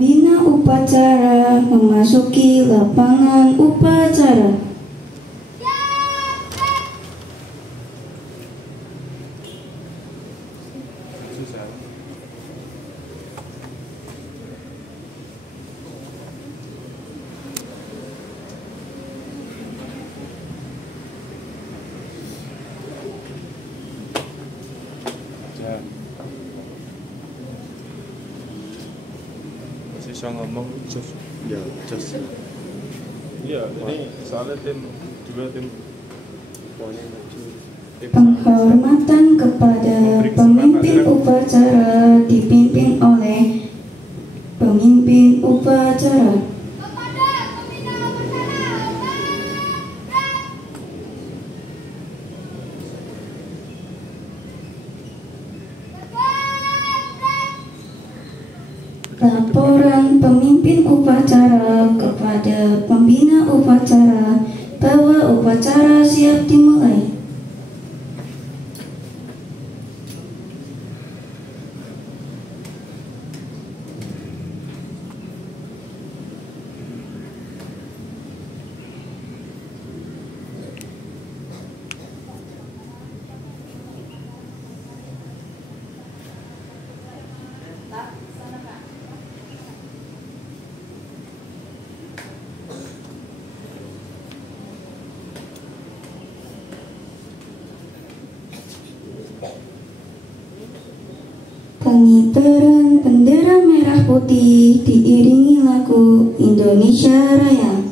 pembina upacara memasuki lapangan upacara. Bisa ngomong just ya just iya ini soalnya tim Penghormatan kepada pemimpin upacara dipimpin oleh pemimpin upacara. Laporan pemimpin upacara kepada pembina upacara bahwa upacara siap dimulai. Pengibaran bendera merah putih diiringi lagu Indonesia Raya.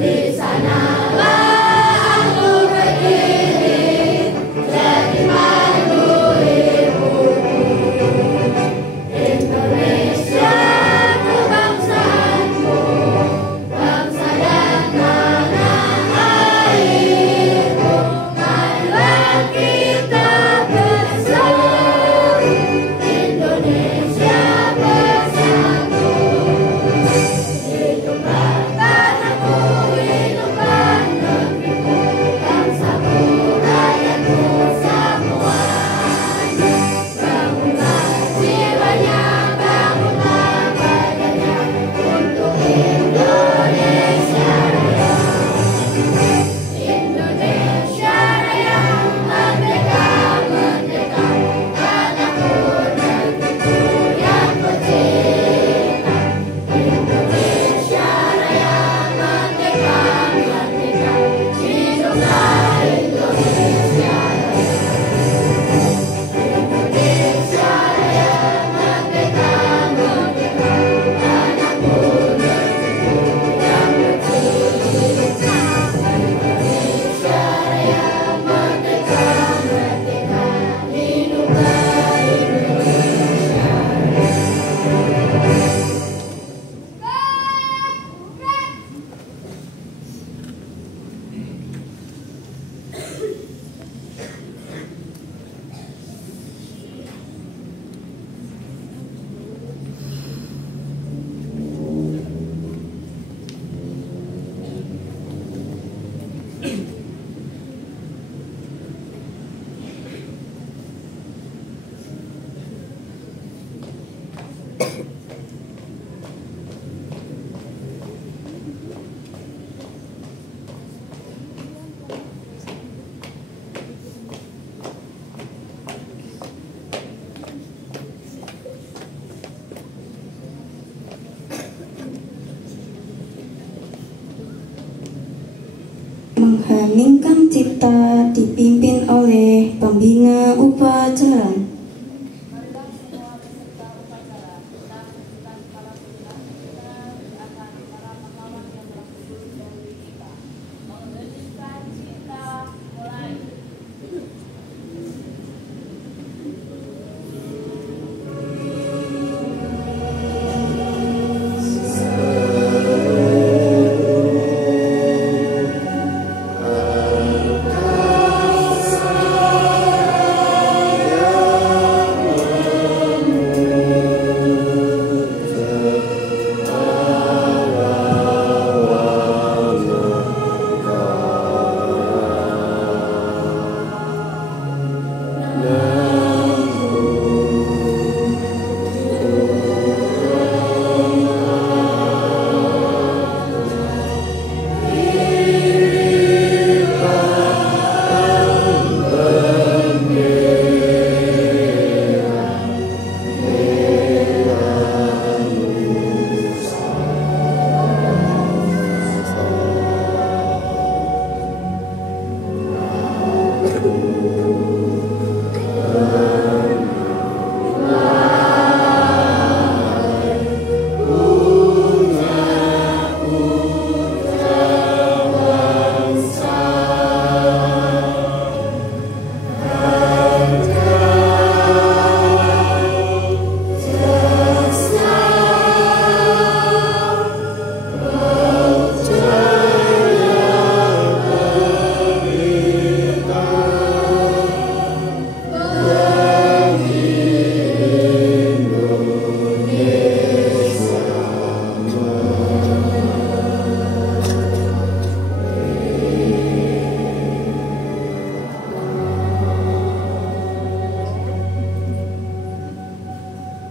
Di sana mengheningkan cipta dipimpin oleh pembina upacara.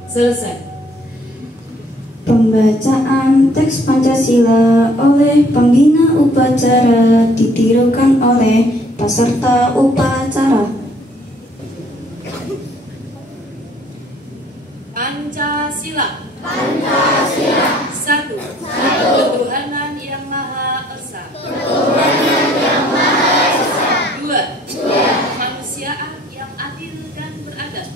Selesai. Pembacaan teks Pancasila oleh pembina upacara ditirukan oleh peserta upacara. Pancasila. Pancasila. 1. Ketuhanan yang Maha Esa. 2. Kemanusiaan yang adil dan beradab.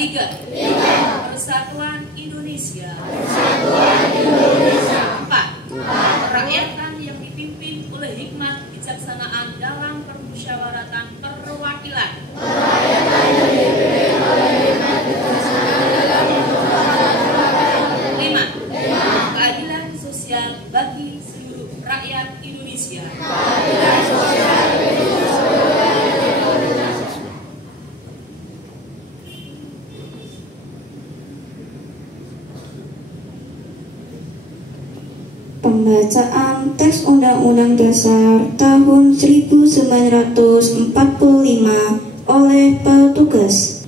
3. Persatuan Indonesia. 4. Kerakyatan yang dipimpin oleh hikmat kebijaksanaan dalam permusyawaratan perwakilan. 5. Keadilan sosial bagi seluruh rakyat Indonesia. Pembacaan teks Undang-Undang Dasar tahun 1945 oleh petugas.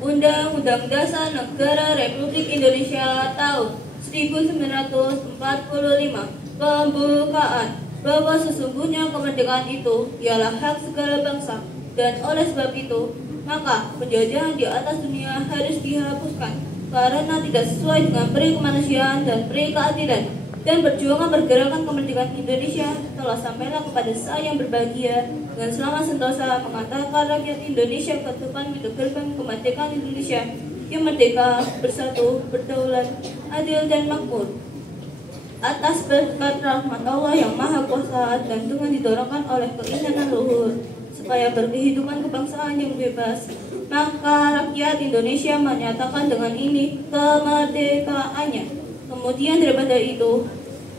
Undang-Undang Dasar Negara Republik Indonesia tahun 1945 pembukaan bahwa sesungguhnya kemerdekaan itu ialah hak segala bangsa, dan oleh sebab itu maka penjajahan di atas dunia harus dihapuskan karena tidak sesuai dengan peri kemanusiaan dan peri keadilan. Dan perjuangan pergerakan kemerdekaan Indonesia telah sampailah kepada saya yang berbahagia dengan selamat sentosa mengantarkan rakyat Indonesia ke depan pintu gerbang kemerdekaan Indonesia yang merdeka, bersatu, berdaulat, adil dan makmur. Atas berkat rahmat Allah yang Maha Kuasa dan dengan didorongkan oleh keinginan luhur supaya berkehidupan kebangsaan yang bebas, maka rakyat Indonesia menyatakan dengan ini kemerdekaannya. Kemudian daripada itu,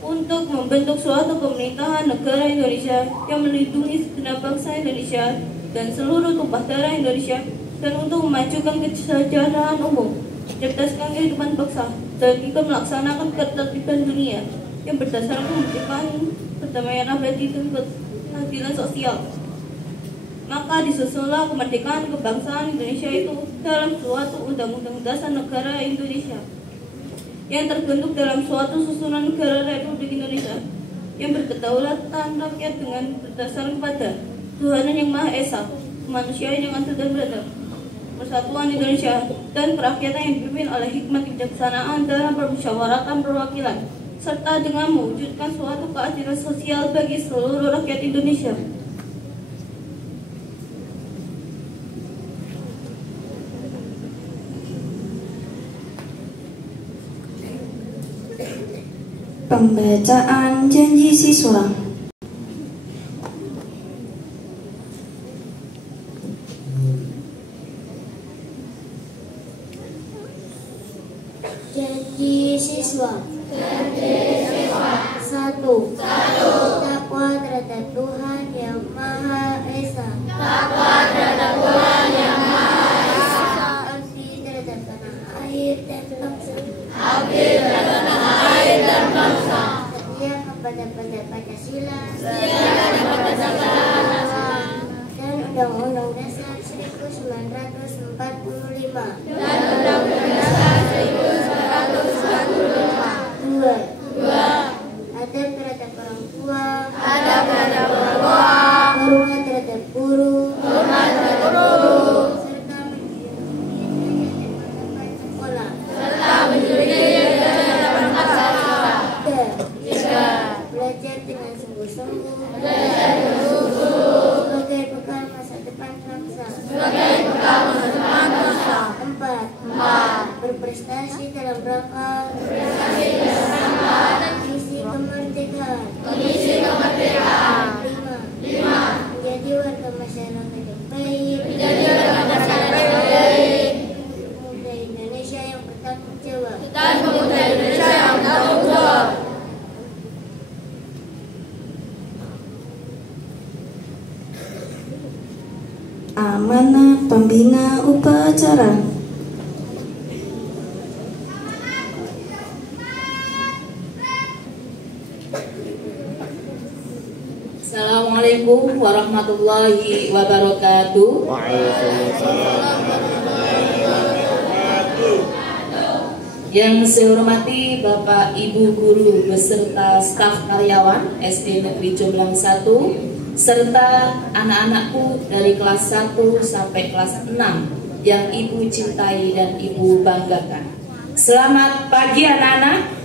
untuk membentuk suatu pemerintahan negara Indonesia yang melindungi segenap bangsa Indonesia dan seluruh tumpah darah Indonesia, dan untuk memajukan kesejahteraan umum, mencerdaskan kehidupan bangsa, dan ikut melaksanakan ketertiban dunia yang berdasarkan kemerdekaan, perdamaian abadi, dan keadilan sosial. Maka disusunlah kemerdekaan kebangsaan Indonesia itu dalam suatu Undang-Undang Dasar Negara Indonesia yang terbentuk dalam suatu susunan negara Republik Indonesia yang berkedaulatan rakyat dengan berdasar kepada Tuhan yang Maha Esa, kemanusiaan yang adil dan beradab, persatuan Indonesia, dan kerakyatan yang dipimpin oleh hikmat kebijaksanaan dalam permusyawaratan perwakilan, serta dengan mewujudkan suatu keadilan sosial bagi seluruh rakyat Indonesia. Pembacaan janji siswa. Janji siswa. Satu. Takwa terhadap Tuhan yang Maha Esa. Abdi terhadap tanah air dan bangsa. Setia kepada Pancasila. Dan Undang-Undang Dasar 1945. Dua. Adab terhadap orang tua. Hormat terhadap guru. Serta menjadi sekolah. Tiga. Belajar dengan sungguh-sungguh. Sebagai bekal masa depan bangsa. Empat. Berprestasi dalam rangka misi kemerdekaan. Lima. Menjadi warga masyarakat yang baik. Pemuda Indonesia yang bertanggung jawab. Amanah pembina upacara. Assalamualaikum warahmatullahi wabarakatuh. Yang saya hormati Bapak Ibu guru beserta staf karyawan SD Negeri Jomblang 1 serta anak-anakku dari kelas 1 sampai kelas 6 yang Ibu cintai dan Ibu banggakan. Selamat pagi anak-anak.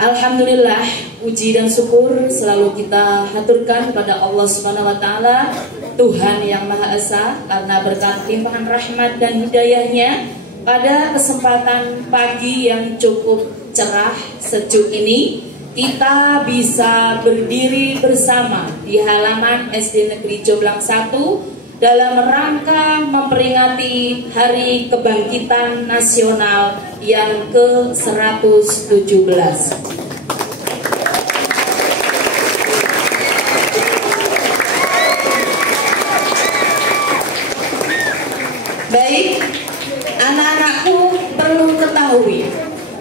Alhamdulillah, puji dan syukur selalu kita haturkan kepada Allah Subhanahu wa taala, Tuhan yang Maha Esa, karena berkat limpahan rahmat dan hidayahnya pada kesempatan pagi yang cukup cerah sejuk ini kita bisa berdiri bersama di halaman SD Negeri Jomblang 1 dalam rangka memperingati Hari Kebangkitan Nasional yang ke-117. Baik, anak-anakku perlu ketahui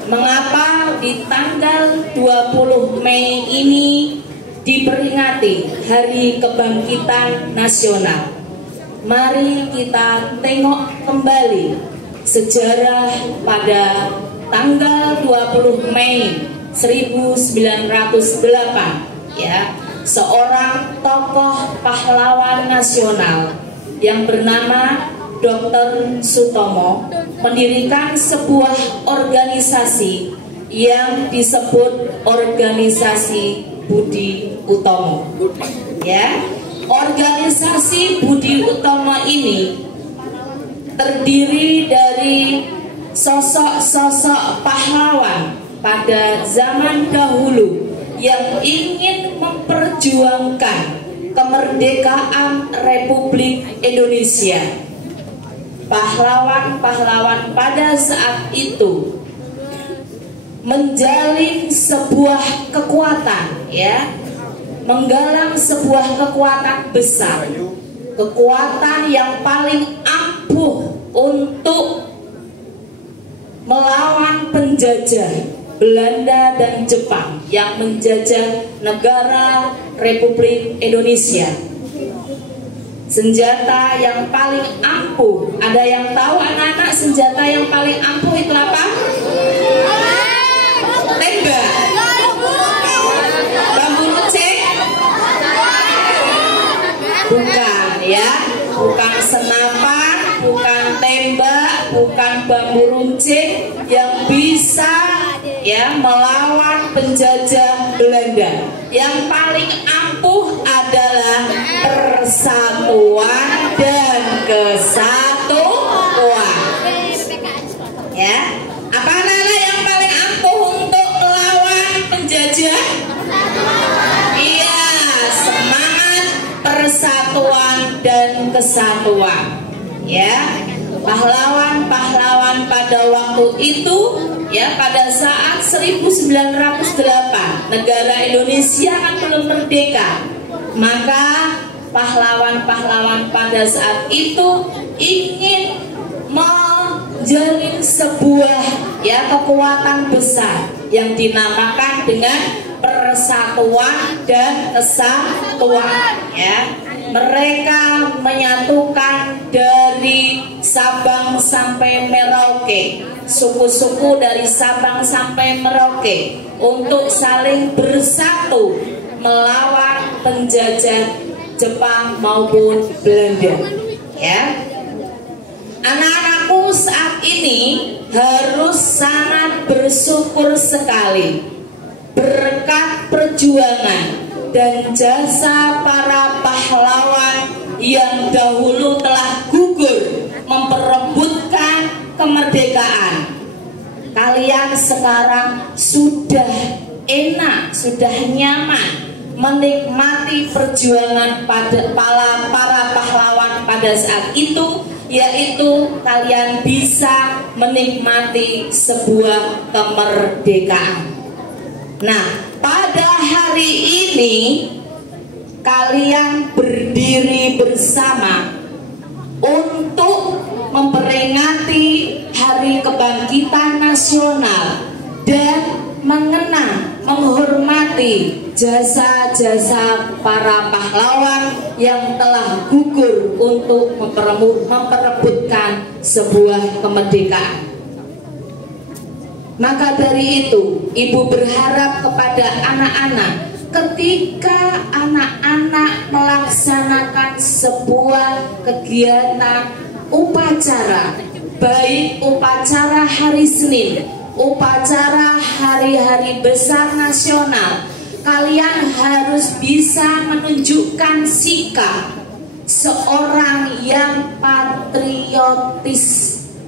mengapa di tanggal 20 Mei ini diperingati Hari Kebangkitan Nasional. Mari kita tengok kembali sejarah pada tanggal 20 Mei 1908 ya, seorang tokoh pahlawan nasional yang bernama Dr. Sutomo mendirikan sebuah organisasi yang disebut Organisasi Budi Utomo. Ya, organisasi Budi Utomo ini terdiri dari sosok-sosok pahlawan pada zaman dahulu yang ingin memperjuangkan kemerdekaan Republik Indonesia. Pahlawan-pahlawan pada saat itu menjalin sebuah kekuatan, ya, menggalang sebuah kekuatan besar, kekuatan yang paling ampuh untuk melawan penjajah Belanda dan Jepang yang menjajah negara Republik Indonesia. Senjata yang paling ampuh. Ada yang tahu anak-anak senjata yang paling ampuh itu apa? Tembak. Bambu runcing? Bukan ya. Bukan senapan, bukan tembak, bukan bambu runcing yang bisa ya melawan penjajah Belanda. Yang paling ampuh adalah persatuan dan kesatuan. Ya, apa nama yang paling ampuh untuk melawan penjajah? Iya, semangat persatuan dan kesatuan. Ya, pahlawan-pahlawan pada waktu itu, ya, pada saat 1908 negara Indonesia kan belum merdeka, maka pahlawan-pahlawan pada saat itu ingin menjalin sebuah ya kekuatan besar yang dinamakan dengan persatuan dan kesatuan. Ya, mereka menyatukan dari Sabang sampai Merauke, suku-suku dari Sabang sampai Merauke untuk saling bersatu melawan penjajah Jepang maupun Belanda. Ya, anak-anakku saat ini harus sangat bersyukur sekali berkat perjuangan dan jasa para pahlawan yang dahulu telah gugur memperebutkan kemerdekaan. Kalian sekarang sudah enak, sudah nyaman menikmati perjuangan para pahlawan pada saat itu, yaitu kalian bisa menikmati sebuah kemerdekaan. Nah, pada hari ini kalian berdiri bersama untuk memperingati Hari Kebangkitan Nasional dan mengenang, menghormati jasa-jasa para pahlawan yang telah gugur untuk memperebutkan sebuah kemerdekaan. Maka dari itu, Ibu berharap kepada anak-anak, ketika anak-anak melaksanakan sebuah kegiatan upacara, baik upacara hari Senin, upacara hari-hari besar nasional, kalian harus bisa menunjukkan sikap seorang yang patriotis,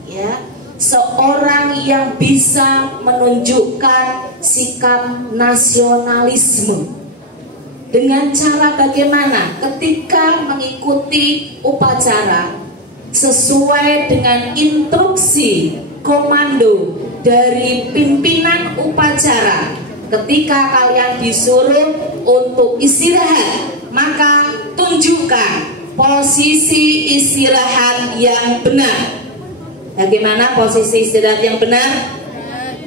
ya, seorang yang bisa menunjukkan sikap nasionalisme. Dengan cara bagaimana? Ketika mengikuti upacara sesuai dengan instruksi komando dari pimpinan upacara, ketika kalian disuruh untuk istirahat, maka tunjukkan posisi istirahat yang benar. Bagaimana posisi istirahat yang benar?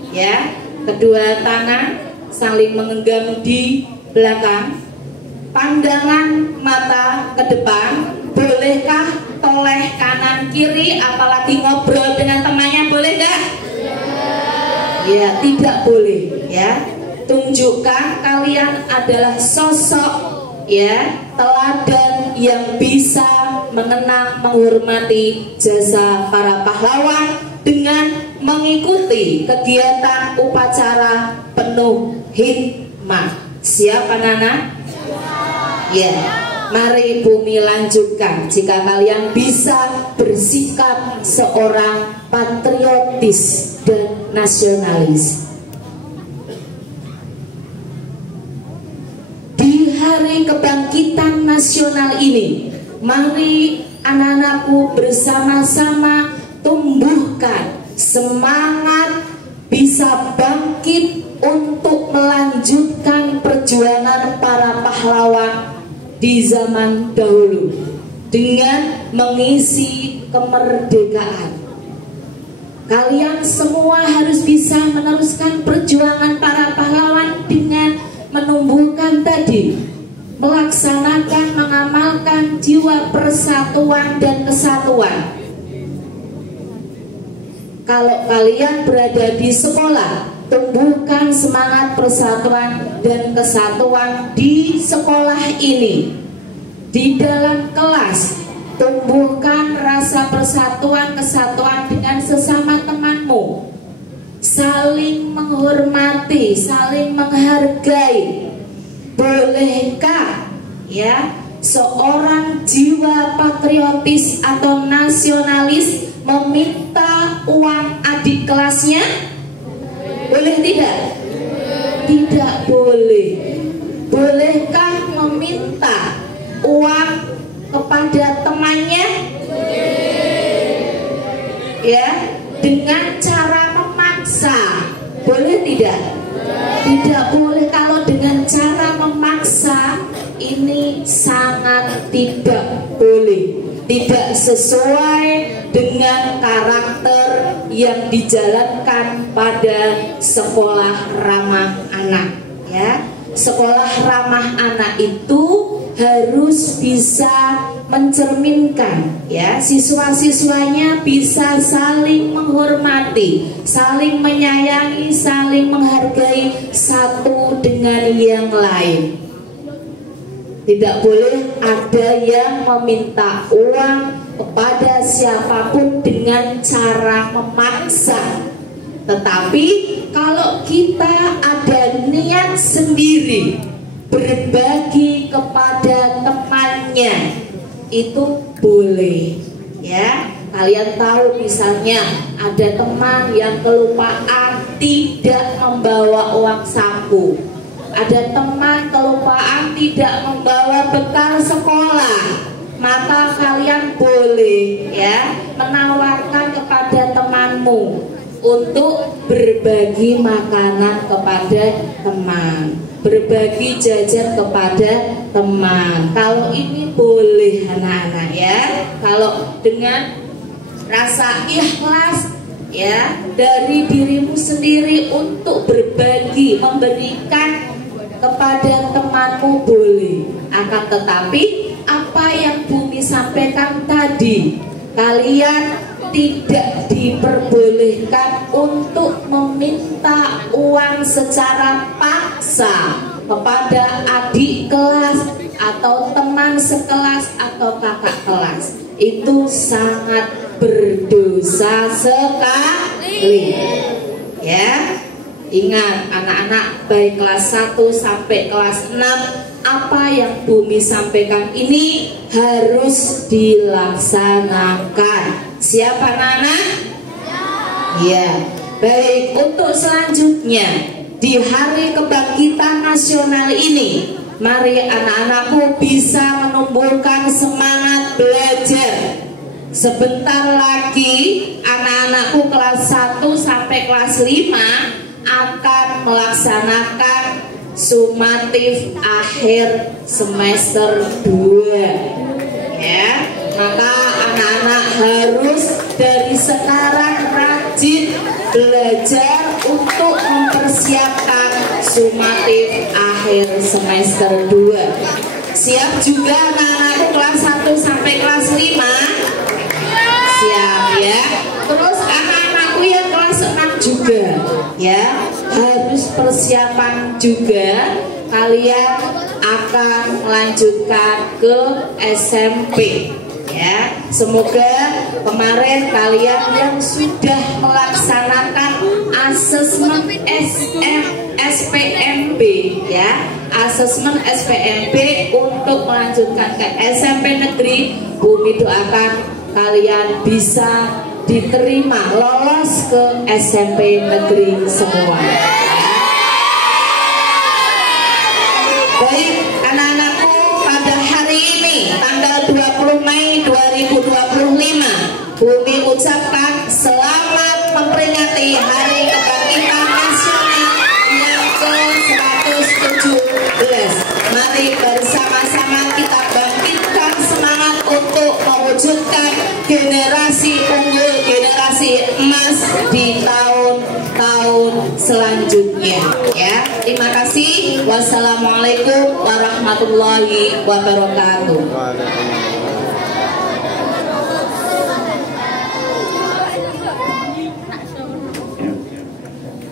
Ya, kedua tangan saling menggenggam di belakang, pandangan mata ke depan. Bolehkah toleh kanan kiri, apalagi ngobrol dengan temannya, boleh nggak? Ya, tidak boleh. Ya, tunjukkan kalian adalah sosok ya teladan yang bisa mengenang, menghormati jasa para pahlawan dengan mengikuti kegiatan upacara penuh hikmah. Siap anak-anak? Ya, mari Bumi lanjutkan. Jika kalian bisa bersikap seorang patriotis dan nasionalis. Di Hari Kebangkitan Nasional ini, mari anak-anakku bersama-sama tumbuhkan semangat bisa bangkit untuk melanjutkan perjuangan para pahlawan di zaman dahulu dengan mengisi kemerdekaan. Kalian semua harus bisa meneruskan perjuangan para pahlawan dengan menumbuhkan tadi melaksanakan, mengamalkan jiwa persatuan dan kesatuan. Kalau kalian berada di sekolah, tumbuhkan semangat persatuan dan kesatuan di sekolah ini. Di dalam kelas, tumbuhkan rasa persatuan kesatuan dengan sesama temanmu. Saling menghormati, saling menghargai. Bolehkah ya seorang jiwa patriotis atau nasionalis meminta uang adik kelasnya? Boleh tidak? Tidak boleh. Bolehkah meminta uang kepada temannya? Ya, dengan cara memaksa. Boleh tidak? Tidak boleh. Kalau dengan cara memaksa, ini sangat tidak boleh. Tidak sesuai dengan karakter yang dijalankan pada sekolah ramah anak, ya. Sekolah ramah anak itu harus bisa mencerminkan, ya, siswa-siswanya bisa saling menghormati, saling menyayangi, saling menghargai satu dengan yang lain. Tidak boleh ada yang meminta uang kepada siapapun dengan cara memaksa. Tetapi kalau kita ada niat sendiri berbagi kepada temannya, itu boleh, ya. Kalian tahu misalnya ada teman yang kelupaan tidak membawa uang saku. Ada teman kelupaan tidak membawa bekal sekolah, maka kalian boleh ya menawarkan kepada temanmu untuk berbagi makanan kepada teman, berbagi jajan kepada teman. Kalau ini boleh anak-anak ya, kalau dengan rasa ikhlas ya dari dirimu sendiri untuk berbagi, memberikan kepada temanmu boleh. Akan tetapi apa yang Bumi sampaikan tadi, kalian tidak diperbolehkan untuk meminta uang secara paksa kepada adik kelas atau teman sekelas atau kakak kelas. Itu sangat berdosa sekali, ya. Ingat anak-anak, baik kelas 1 sampai kelas 6, apa yang Bumi sampaikan ini harus dilaksanakan. Siap anak-anak? Ya. Baik, untuk selanjutnya di Hari Kebangkitan Nasional ini, mari anak-anakku bisa menumbuhkan semangat belajar. Sebentar lagi anak-anakku kelas 1 sampai kelas 5 akan melaksanakan sumatif akhir semester 2, ya. Maka anak-anak harus dari sekarang rajin belajar untuk mempersiapkan sumatif akhir semester 2. Siap juga anak-anakku kelas 1 sampai kelas 5? Siap ya. Terus anak-anakku yang kelas 6 juga ya, harus persiapan juga. Kalian akan melanjutkan ke SMP ya. Semoga kemarin kalian yang sudah melaksanakan asesmen SPMB ya, asesmen SPMB untuk melanjutkan ke SMP negeri, Bumi doakan kalian bisa diterima lolos ke SMP negeri semua. Baik anak-anakku, pada hari ini tanggal 20 Mei 2025 Bumi ucapkan selamat memperingati Hari Kebangkitan Nasional yang ke-117. Mari bersama-sama kita bangkitkan semangat untuk mewujudkan generasi unggul, generasi emas di tahun-tahun selanjutnya ya. Terima kasih. Wassalamualaikum warahmatullahi wabarakatuh.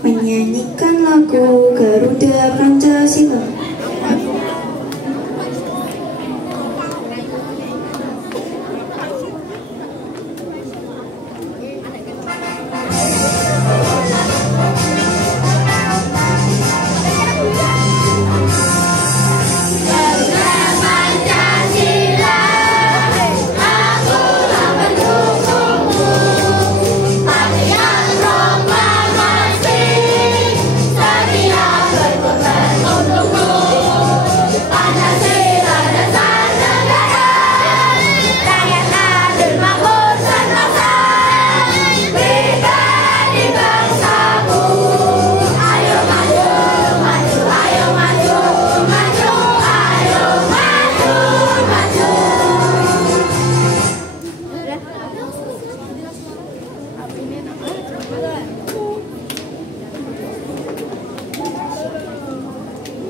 Menyanyikan lagu Garuda Pancasila.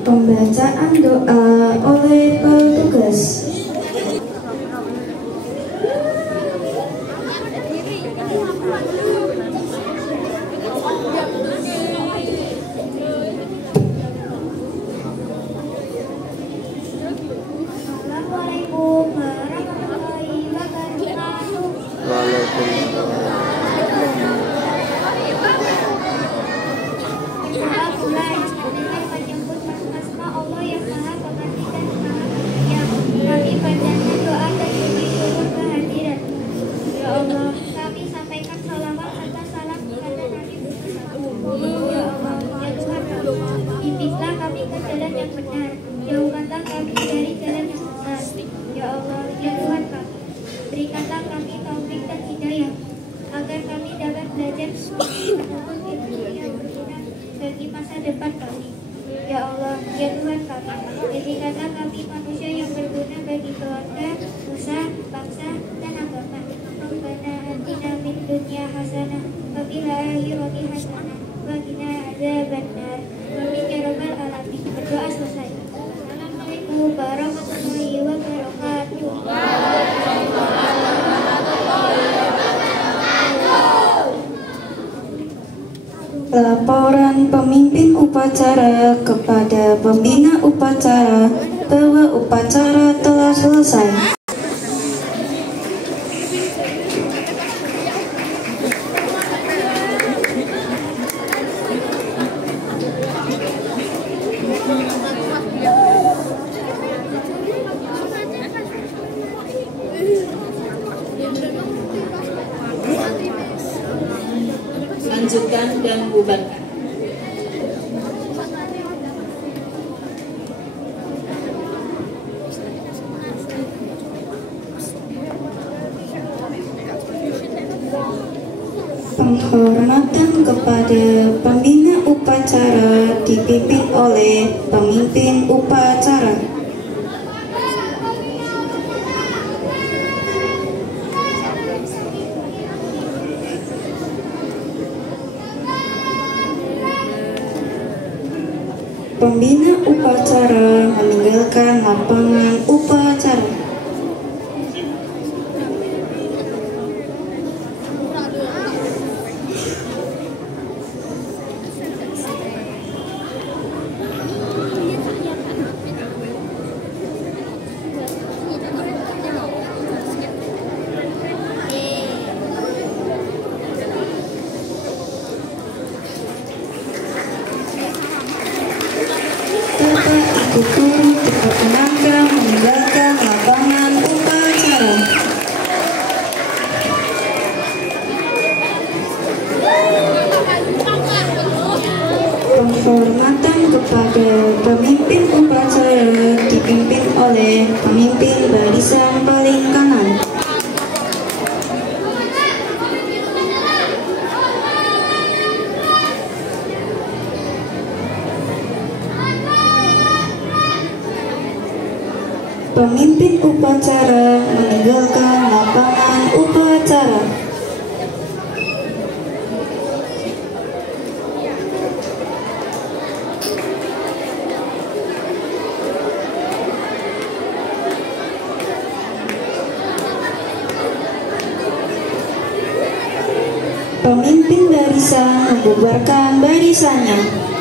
Pembacaan doa oleh petugas. Assalamualaikum warahmatullahi wabarakatuh. Allah yang Maha Pengasih dan Maha Penyayang. Kami panjatkan doa dan puji syukur kehadiran. Ya Allah, kami sampaikan salawat serta salam kepada Nabi Muhammad. Ya Allah, ya Tuhan kami, bimbinglah kami ke jalan yang benar, jauhkanlah kami dari jalan yang sesat. Ya Allah, ya Tuhan kami, berikanlah kami taufik dan hidayah agar kami dapat belajar menuntut ilmu yang berguna bagi masa depan kami. Ya Allah, ya Tuhan kami, jadikanlah kami manusia yang berguna bagi keluarga, nusa, bangsa, dan agama. Rabbana atina fid dunya hasanah wa fil akhirati hasanah wa qina adzabannar. Amin ya rabbal alamin. Berdoa selesai. Assalamualaikum warahmatullahi wabarakatuh. Laporan pemimpin upacara kepada pembina upacara bahwa upacara telah selesai. Lanjutkan dan bubarkan. Penghormatan kepada pembina upacara dipimpin oleh pemimpin upacara. Pembina upacara meninggalkan lapangan upacara. Turun cepat menangkap meninggalkan lapangan upacara. Penghormatan kepada pemimpin upacara dipimpin oleh pemimpin barisan paling kanan. Pemimpin upacara meninggalkan lapangan upacara. Pemimpin barisan membubarkan barisannya.